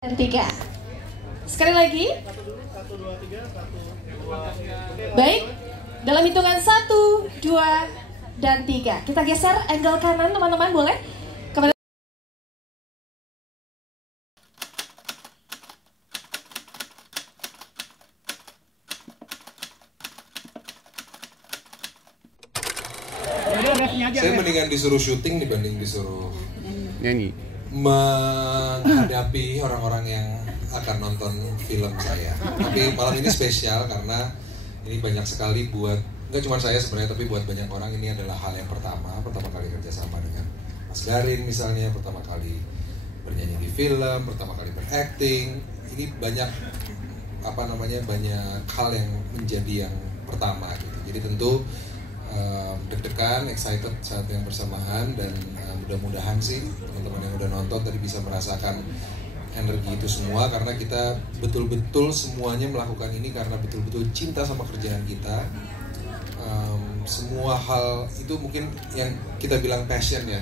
Dan 3. Sekali lagi. Baik. Dalam hitungan 1, 2, dan 3. Kita geser angle kanan teman-teman, boleh? Kepada saya mendingan disuruh syuting dibanding disuruh nyanyi menghadapi orang-orang yang akan nonton film saya. Tapi malam ini spesial karena ini banyak sekali buat, nggak cuma saya sebenarnya, tapi buat banyak orang ini adalah hal yang pertama kali kerjasama dengan Mas Garin misalnya, pertama kali bernyanyi di film, pertama kali berakting. Ini banyak banyak hal yang menjadi yang pertama gitu. Jadi tentu deg-degan, excited saat yang bersamaan, dan mudah-mudahan sih teman-teman yang udah nonton tadi bisa merasakan energi itu semua, karena kita betul-betul semuanya melakukan ini karena betul-betul cinta sama kerjaan kita. Semua hal itu mungkin yang kita bilang passion ya,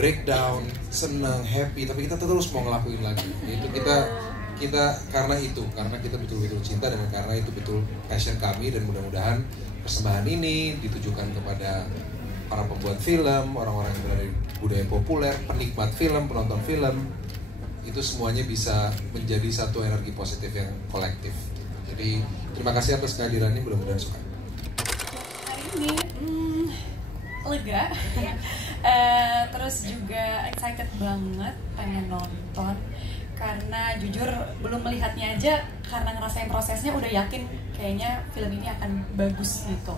breakdown, senang, happy, tapi kita terus mau ngelakuin lagi. Itu kita karena kita betul-betul cinta, dan karena itu betul passion kami. Dan mudah-mudahan persembahan ini ditujukan kepada para pembuat film, orang-orang yang berada di budaya populer, penikmat film, penonton film. Itu semuanya bisa menjadi satu energi positif yang kolektif. Jadi terima kasih atas kehadirannya, mudah-mudahan suka. Hari ini lega, terus juga excited banget pengen nonton, karena jujur belum melihatnya aja, karena ngerasain prosesnya udah yakin kayaknya film ini akan bagus gitu,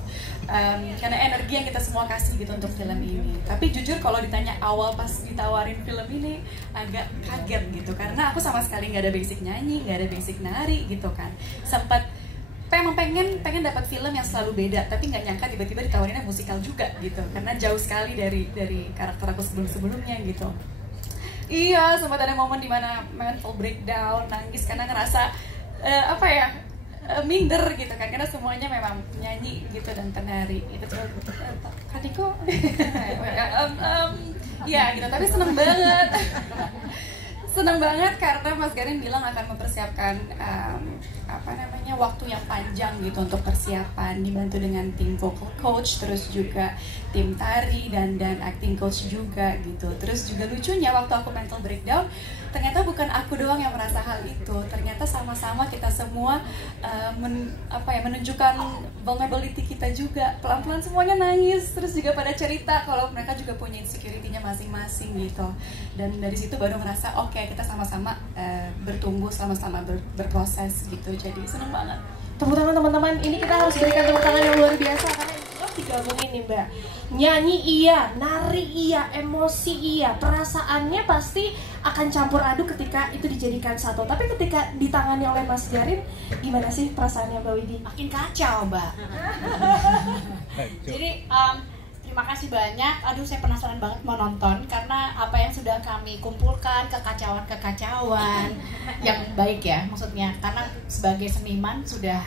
karena energi yang kita semua kasih gitu untuk film ini. Tapi jujur kalau ditanya awal pas ditawarin film ini agak kaget gitu, karena aku sama sekali nggak ada basic nyanyi, nggak ada basic nari gitu kan. Sempat pengen dapat film yang selalu beda, tapi nggak nyangka tiba-tiba ditawarinnya musikal juga gitu, karena jauh sekali dari karakter aku sebelumnya gitu. Iya, sempat ada momen dimana mental breakdown, nangis karena ngerasa minder gitu kan, karena semuanya memang nyanyi gitu dan penari itu tuh Kadiko ya gitu. Tapi seneng banget karena Mas Garin bilang akan mempersiapkan waktu yang panjang gitu untuk persiapan, dibantu dengan tim vocal coach, terus juga tim tari dan acting coach juga gitu. Terus juga lucunya waktu aku mental breakdown, ternyata bukan aku doang yang merasa hal itu. Ternyata sama-sama kita semua menunjukkan vulnerability kita juga. Pelan-pelan semuanya nangis, terus juga pada cerita kalau mereka juga punya insecurity-nya masing-masing gitu. Dan dari situ baru ngerasa oke, kita sama-sama bertumbuh, sama-sama berproses gitu. Jadi seneng banget. tepuk tangan teman-teman. Ini kita harus berikan tepuk tangan yang luar biasa, karena ini digabungin nih Mbak. Nyanyi iya, nari iya, emosi iya, perasaannya pasti akan campur aduk ketika itu dijadikan satu. Tapi ketika ditangani oleh Mas Garin, gimana sih perasaannya Mbak Widi? Makin kacau, Mbak. Jadi terima kasih banyak. Aduh, saya penasaran banget mau nonton, karena apa yang sudah kami kumpulkan, kekacauan yang baik ya, maksudnya karena sebagai seniman sudah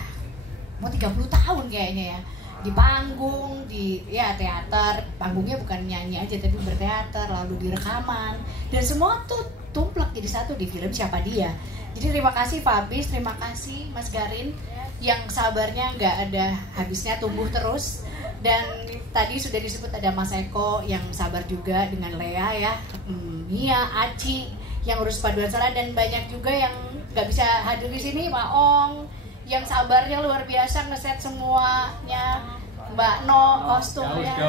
mau 30 tahun kayaknya ya, di panggung, di teater, panggungnya bukan nyanyi aja tapi berteater, lalu di rekaman, dan semua tuh tumplek jadi satu di film Siapa Dia. Jadi terima kasih Fabis, terima kasih Mas Garin yang sabarnya nggak ada habisnya, tumbuh terus. Dan tadi sudah disebut ada Mas Eko yang sabar juga dengan Lea ya, Mia, Aci yang urus paduan suara, dan banyak juga yang nggak bisa hadir di sini, Pak Ong yang sabarnya luar biasa ngeset semuanya, Mbak No kostumnya,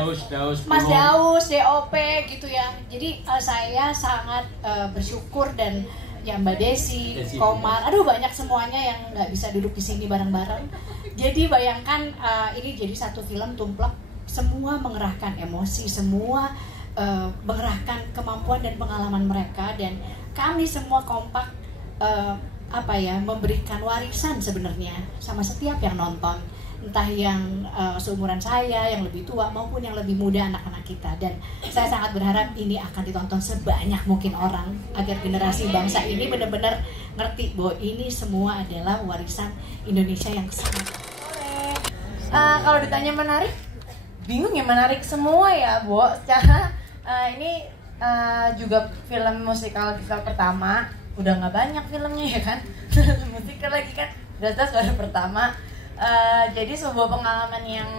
Mas Daus, DOP gitu ya. Jadi saya sangat bersyukur, dan ya Mbak Desi, Komar, aduh banyak semuanya yang nggak bisa duduk di sini bareng-bareng. Jadi bayangkan ini jadi satu film tumplek, semua mengerahkan emosi, semua mengerahkan kemampuan dan pengalaman mereka, dan kami semua kompak memberikan warisan sebenarnya sama setiap yang nonton, entah yang seumuran saya, yang lebih tua maupun yang lebih muda, anak-anak kita. Dan saya sangat berharap ini akan ditonton sebanyak mungkin orang, agar generasi bangsa ini benar-benar ngerti bahwa ini semua adalah warisan Indonesia yang sangat. Kalau ditanya menarik, bingung ya, menarik semua ya, Bo. Karena ini juga film musikal kita pertama. udah nggak banyak filmnya ya kan. Musikal lagi kan udah baru pertama. Jadi sebuah pengalaman yang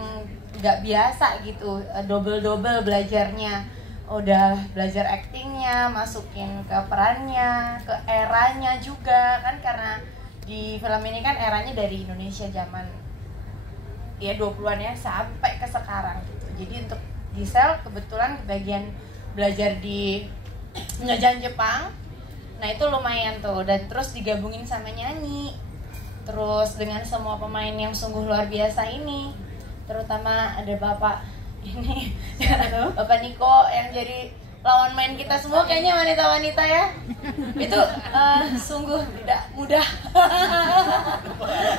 nggak biasa gitu, double belajarnya, udah belajar aktingnya, masukin ke perannya, ke eranya juga kan, karena di film ini kan eranya dari Indonesia zaman ya 20-an ya sampai ke sekarang gitu. Jadi untuk Giselle kebetulan kebagian belajar di penjajahan Jepang. Nah itu lumayan tuh, dan terus digabungin sama nyanyi. Terus dengan semua pemain yang sungguh luar biasa ini, terutama ada Bapak ini, Bapak Niko yang jadi lawan main kita semua, kayaknya wanita-wanita ya. Itu sungguh tidak mudah.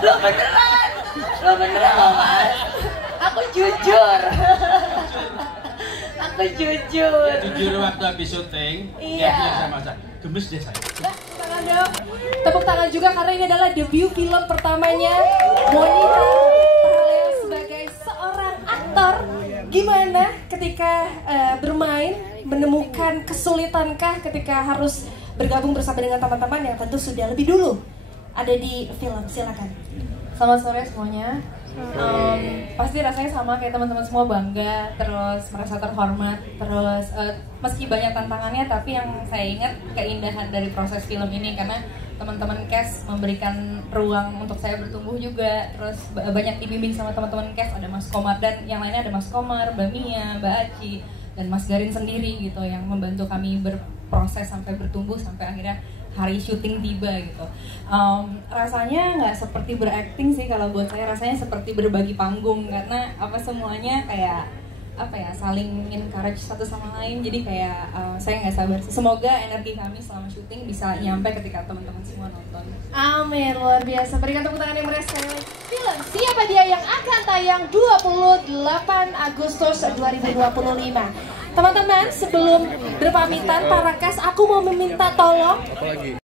Lo beneran lo Mas. Aku jujur. Jujur waktu habis syuting, iya. Dia sama saya, gemes deh saya. Tepuk tangan juga karena ini adalah debut film pertamanya Monita Paralel sebagai seorang aktor. Gimana ketika bermain, menemukan kesulitankah ketika harus bergabung bersama dengan teman-teman yang tentu sudah lebih dulu ada di film? Silakan. Selamat sore semuanya. Pasti rasanya sama kayak teman-teman semua, bangga, terus merasa terhormat, terus meski banyak tantangannya, tapi yang saya ingat keindahan dari proses film ini karena teman-teman cast memberikan ruang untuk saya bertumbuh juga. Terus banyak dibimbing sama teman-teman cast, ada Mas Komar dan yang lainnya, ada Mas Komar, Mbak Mia, Mbak Aci, dan Mas Garin sendiri gitu yang membantu kami berproses sampai bertumbuh sampai akhirnya hari syuting tiba gitu. Rasanya nggak seperti berakting sih kalau buat saya, rasanya seperti berbagi panggung karena apa semuanya kayak apa ya, saling encourage satu sama lain. Jadi kayak saya nggak sabar. Semoga energi kami selama syuting bisa nyampe ketika teman-teman semua nonton. Amin, luar biasa. Berikan tepuk tangan yang meriah sekali. Film Siapa Dia yang akan tayang 28 Agustus 2025. Teman-teman, sebelum berpamitan para cast, aku mau meminta tolong